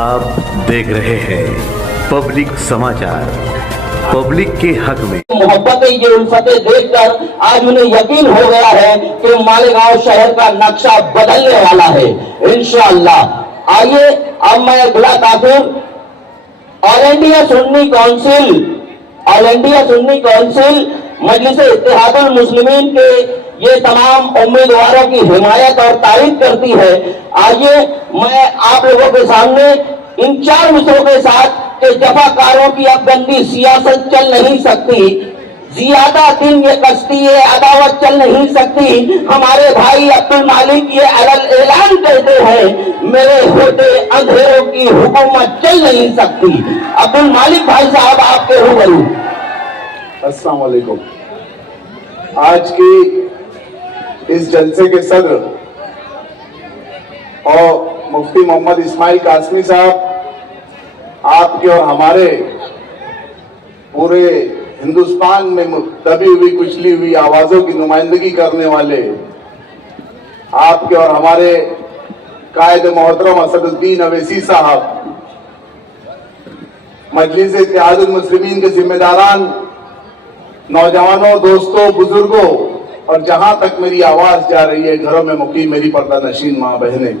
आप देख रहे हैं पब्लिक समाचार, पब्लिक के हक में। मोहब्बतें ये उल्फतें देखकर आज उन्हें यकीन हो गया है कि मालेगांव शहर का नक्शा बदलने वाला है इंशाअल्लाह। आइए अब मैं अगला ताकुर ऑल इंडिया सुन्नी काउंसिल मजलिस इत्तेहादुल मुस्लिमीन के ये तमाम उम्मीदवारों की हिमायत और तारीफ करती है। आइए मैं आप लोगों के सामने इन 4 मिसरों के साथ कि जफाकारों की अब गंदी सियासत चल नहीं सकती, ज्यादा दिन ये कश्ती ये अदावत चल नहीं सकती। हमारे भाई अब्दुल मालिक ये ऐलान करते हैं, मेरे होते अंधेरों की हुकूमत चल नहीं सकती। अब्दुल मालिक भाई साहब आपके रूबरू। अस्सलाम वालेकुम। आज की इस जलसे के सदर और मुफ्ती मोहम्मद इस्माइल कासमी साहब, आपके और हमारे पूरे हिंदुस्तान में दबी हुई कुचली हुई आवाजों की नुमाइंदगी करने वाले आपके और हमारे कायद मोहतरम असदुद्दीन अवैसी साहब, मजलिस इत्तेहादुल मुस्लिमीन के जिम्मेदारान, नौजवानों, दोस्तों, बुजुर्गों और जहां तक मेरी आवाज जा रही है, घरों में मुकीम मेरी पर्दा नशीन मां बहनें,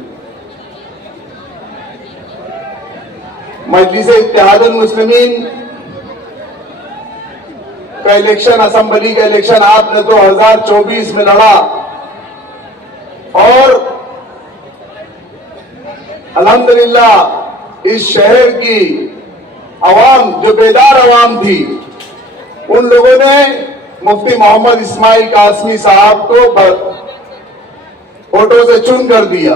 मजलिस इत्तेहादुल मुस्लिमीन का इलेक्शन, असेंबली का इलेक्शन आपने 2024 में लड़ा और अल्हम्दुलिल्लाह इस शहर की आवाम, जो बेदार आवाम थी, उन लोगों ने मुफ्ती मोहम्मद इस्माइल कासमी साहब को वोटों से चुन कर दिया।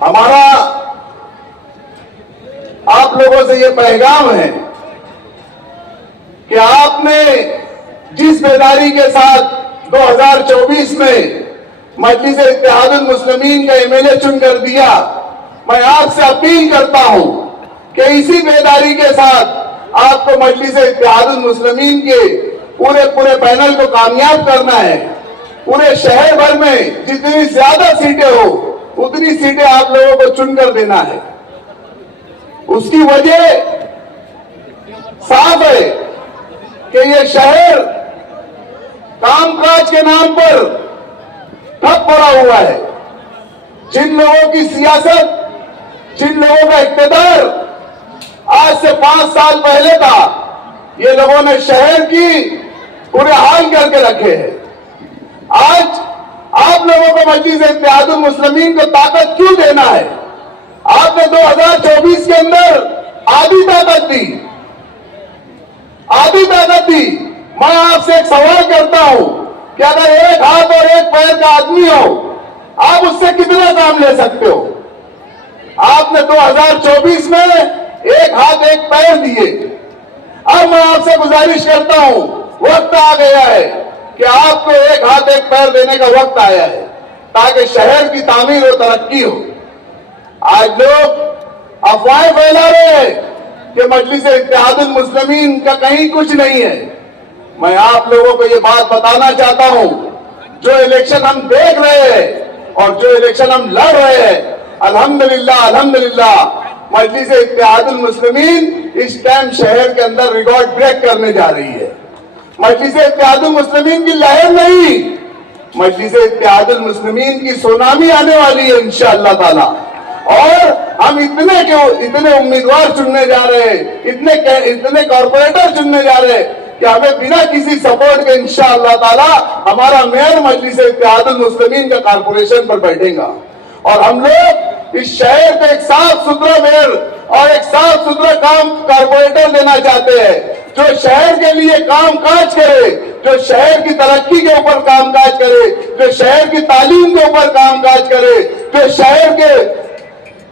हमारा आप लोगों से यह पैगाम है कि आपने जिस बेदारी के साथ 2024 में मजलिस इत्तेहादुल मुस्लिमीन का एमएलए चुन कर दिया, मैं आपसे अपील करता हूं कि इसी बेदारी के साथ आपको मजलिस इत्तेहादुल मुस्लिमीन के पूरे पैनल को कामयाब करना है। पूरे शहर भर में जितनी ज्यादा सीटें हो उतनी सीटें आप लोगों को चुनकर देना है। उसकी वजह साफ है कि ये शहर कामकाज के नाम पर ठप पड़ा हुआ है। जिन लोगों की सियासत, जिन लोगों का इख्तियार आज से 5 साल पहले था, ये लोगों ने शहर की पूरे हाल करके रखे हैं। आज आप लोगों को मजलिस इत्तेहादुल मुस्लिमीन को ताकत क्यों देना है? आपने 2024 के अंदर आधी ताकत दी। मैं आपसे एक सवाल करता हूं कि अगर एक हाथ और एक पैर का आदमी हो, आप उससे कितना काम ले सकते हो? आपने 2024 में एक हाथ एक पैर दिए। अब मैं आपसे गुजारिश करता हूं, वक्त आ गया है कि आपको एक हाथ एक पैर देने का वक्त आया है ताकि शहर की तामीर और तरक्की हो। आज लोग अफवाहें फैला रहे हैं कि मजलिस इत्तेहादुल मुस्लिमीन का कहीं कुछ नहीं है। मैं आप लोगों को ये बात बताना चाहता हूं, जो इलेक्शन हम देख रहे हैं और जो इलेक्शन हम लड़ रहे हैं, अल्हम्दुलिल्लाह मजलिस इत्तेहादुल मुस्लिमीन इस टाइम शहर के अंदर रिकॉर्ड ब्रेक करने जा रही है। मजलिस इत्तेहादुल मुस्लिमीन की लहर नहीं, मजलिस इत्तेहादुल मुस्लिमीन की सुनामी आने वाली है इंशाअल्लाह ताला। और हम इतने उम्मीदवार चुनने जा रहे हैं, इतने कॉर्पोरेटर चुनने जा रहे हैं कि हमें बिना किसी सपोर्ट के इंशाअल्लाह ताला हमारा मेयर मजलिस इत्तेहादुल मुस्लिमीन का कॉर्पोरेशन पर बैठेगा और हम लोग इस शहर को एक साफ सुथरा मेयर और एक साफ सुथरा काम कॉर्पोरेटर देना चाहते हैं, जो शहर के लिए काम काज करे, जो शहर की तरक्की के ऊपर काम काज करे, जो शहर की तालीम के ऊपर काम काज करे, जो शहर के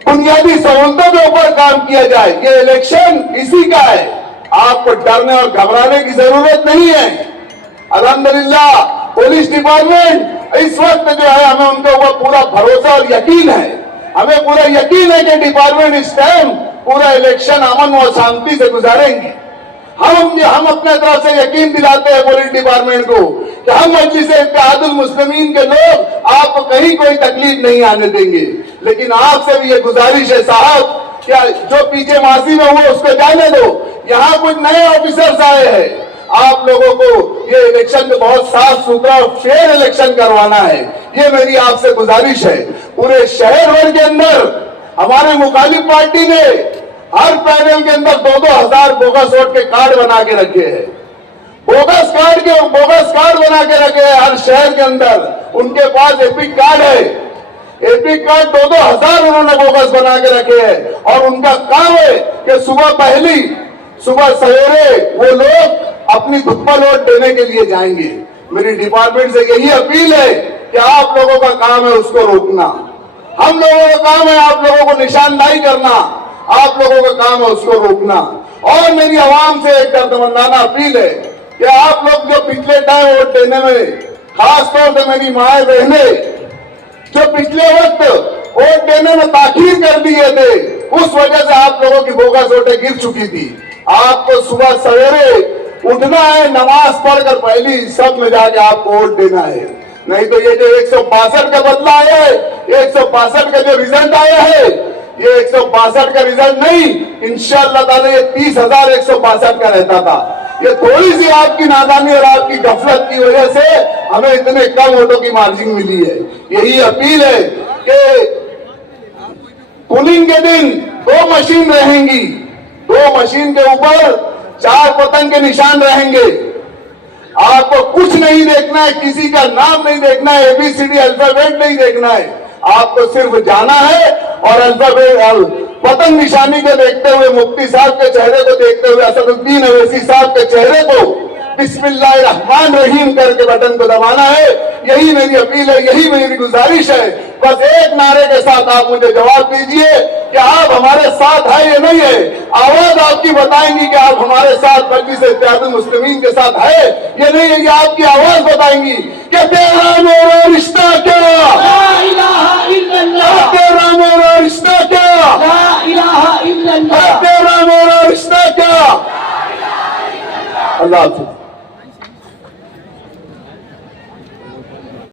बुनियादी सहूलतों के ऊपर काम किया जाए। ये इलेक्शन इसी का है। आपको डरने और घबराने की जरूरत नहीं है। अल्हम्दुलिल्लाह पुलिस डिपार्टमेंट इस वक्त जो है, हमें उनके ऊपर पूरा भरोसा और यकीन है। हमें पूरा यकीन है कि डिपार्टमेंट इस टाइम पूरा इलेक्शन अमन और शांति से गुजारेंगे। हम अपने तरफ से यकीन दिलाते हैं पुलिस डिपार्टमेंट को कि हम मजलिस इत्तेहादुल मुस्लिमीन के लोग आपको कहीं कोई तकलीफ नहीं आने देंगे। लेकिन आपसे भी ये गुजारिश है साहब, क्या जो पीछे माजी में हुआ उसको जाने दो, यहाँ कुछ नए ऑफिसर्स आए हैं। आप लोगों को ये इलेक्शन को बहुत साफ सुथरा और फेयर इलेक्शन करवाना है, ये मेरी आपसे गुजारिश है। पूरे शहर भर के अंदर हमारे मुखालिफ पार्टी ने हर पैनल के अंदर 2-2 हजार बोगस वोट के कार्ड बना के रखे हैं, बोगस कार्ड बना के रखे हैं हर शहर के अंदर। उनके पास एपिक कार्ड है, एपिक कार्ड 2-2 हजार उन्होंने बोगस बना के रखे हैं। और उनका काम है कि सुबह सवेरे वो लोग अपनी धुप्पा वोट देने के लिए जाएंगे। मेरी डिपार्टमेंट से यही अपील है कि आप लोगों का काम है उसको रोकना, हम लोगों का काम है आप लोगों को निशानदाही करना, आप लोगों का काम है उसको रोकना। और मेरी आवाम से एक दर्दमंदाना अपील है कि आप लोग जो पिछले टाइम वोट देने में, खासतौर से मेरी माए बहने जो पिछले वक्त वोट देने में ताखीर कर दिए थे, उस वजह से आप लोगों की बोगस वोटें गिर चुकी थी। आपको सुबह सवेरे उठना है, नमाज पढ़कर पहली सब में जाके आपको वोट देना है। नहीं तो ये जो 162 का बदला आया है, 162 का जो रिजल्ट आया है, ये 162 का रिजल्ट नहीं, इंशाअल्लाह ताला ये 30,162 का रहता था। ये थोड़ी सी आपकी नादानी और आपकी गफलत की वजह से हमें इतने कम वोटों की मार्जिन मिली है। यही अपील है कि पोलिंग के दिन 2 मशीन रहेंगी, 2 मशीन के ऊपर 4 पतंग के निशान रहेंगे। आपको कुछ नहीं देखना है, किसी का नाम नहीं देखना है, ABCD अल्फाबेट नहीं देखना है, आपको सिर्फ जाना है और अल्फाबेट पतंग निशानी को देखते हुए, मुफ्ती साहब के चेहरे को देखते हुए, असदुद्दीन अवैसी साहब के चेहरे को बिस्मिल्लाहिर्रहमानिर्रहीम करके बटन को दबाना है। यही मेरी अपील है, यही मेरी गुजारिश है। बस एक नारे के साथ आप मुझे जवाब दीजिए कि आप हमारे साथ है या नहीं है। आवाज आपकी बताएंगी कि आप हमारे साथ मजलिस इत्तेहादुल मुस्लिमीन के साथ है या नहीं है, ये आपकी आवाज बताएंगी कि तेरा मेरा रिश्ता क्या, ला इलाहा इल्लल्लाह, तेरा मेरा रिश्ता क्या, ला इलाहा इल्लल्लाह, तेरा मेरा रिश्ता क्या। अल्लाह हाफिज।